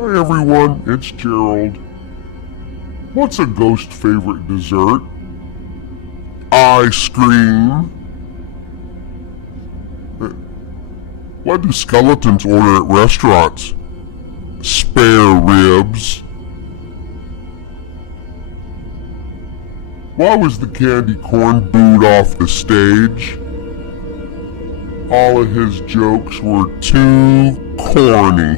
Hi everyone, it's Gerald. What's a ghost favorite dessert? Ice cream. What do skeletons order at restaurants? Spare ribs. Why was the candy corn booed off the stage? All of his jokes were too corny.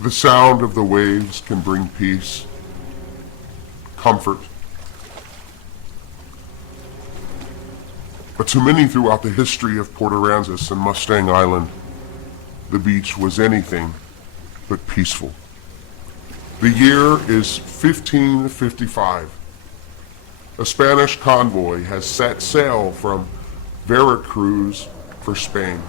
The sound of the waves can bring peace, comfort. But to many throughout the history of Port Aransas and Mustang Island, the beach was anything but peaceful. The year is 1555. A Spanish convoy has set sail from Veracruz for Spain.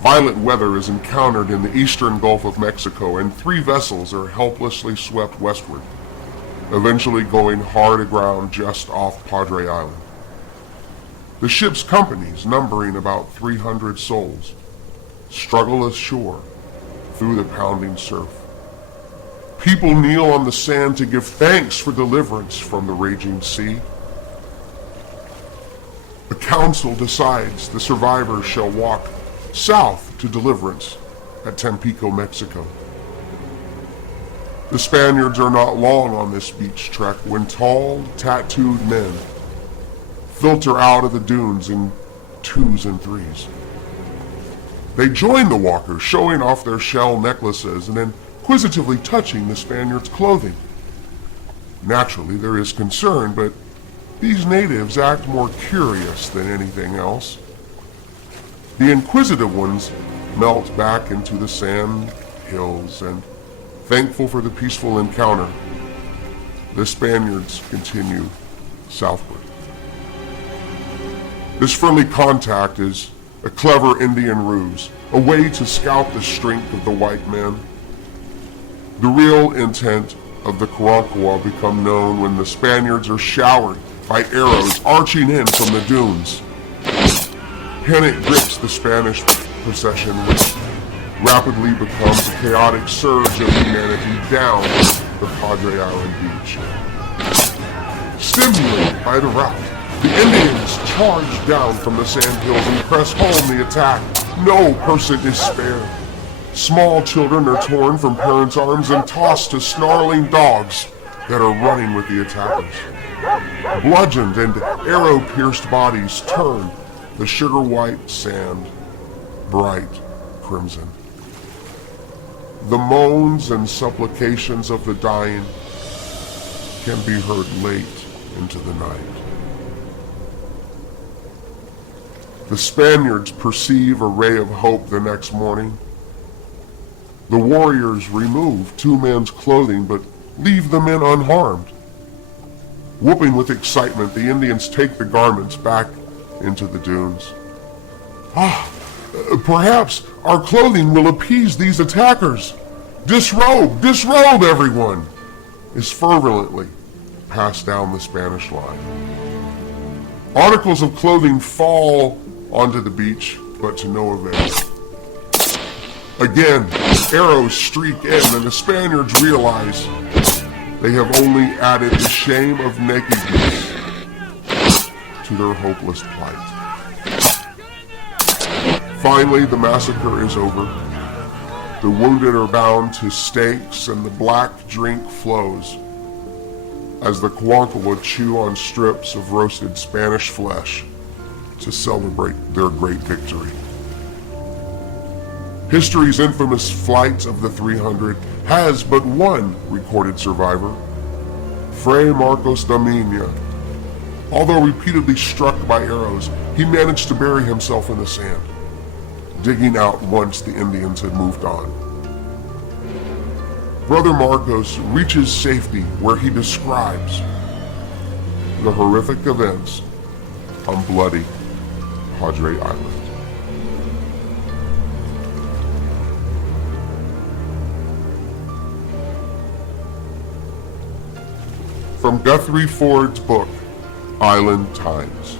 Violent weather is encountered in the eastern Gulf of Mexico, and 3 vessels are helplessly swept westward, eventually going hard aground just off Padre Island. The ship's companies, numbering about 300 souls, struggle ashore through the pounding surf. People kneel on the sand to give thanks for deliverance from the raging sea. The council decides the survivors shall walk south to deliverance at Tampico, Mexico. The Spaniards are not long on this beach trek when tall, tattooed men filter out of the dunes in 2s and 3s. They join the walkers, showing off their shell necklaces and inquisitively touching the Spaniards' clothing. Naturally, there is concern, but these natives act more curious than anything else. The inquisitive ones melt back into the sand hills, and thankful for the peaceful encounter, the Spaniards continue southward. This friendly contact is a clever Indian ruse, a way to scout the strength of the white men. The real intent of the Karankawa become known when the Spaniards are showered by arrows arching in from the dunes. Panic grips the Spanish procession, which rapidly becomes a chaotic surge of humanity down the Padre Island beach. Stimulated by the rout, the Indians charge down from the sandhills and press home the attack. No person is spared. Small children are torn from parents' arms and tossed to snarling dogs that are running with the attackers. Bludgeoned and arrow-pierced bodies turn the sugar-white sand bright crimson. The moans and supplications of the dying can be heard late into the night. The Spaniards perceive a ray of hope the next morning. The warriors remove 2 men's clothing but leave the men unharmed. Whooping with excitement, the Indians take the garments back into the dunes. Perhaps our clothing will appease these attackers. Disrobe, disrobe, everyone, is fervently passed down the Spanish line. Articles of clothing fall onto the beach, but to no avail. Again, arrows streak in, and the Spaniards realize they have only added the shame of nakedness to their hopeless plight. Finally, the massacre is over. The wounded are bound to stakes, and the black drink flows as the Karankawa chew on strips of roasted Spanish flesh to celebrate their great victory. History's infamous flight of the 300 has but one recorded survivor, Fray Marcos da Mina. Although repeatedly struck by arrows, he managed to bury himself in the sand, digging out once the Indians had moved on. Brother Marcos reaches safety where he describes the horrific events on Bloody Padre Island. From Guthrie Ford's book, Island Times.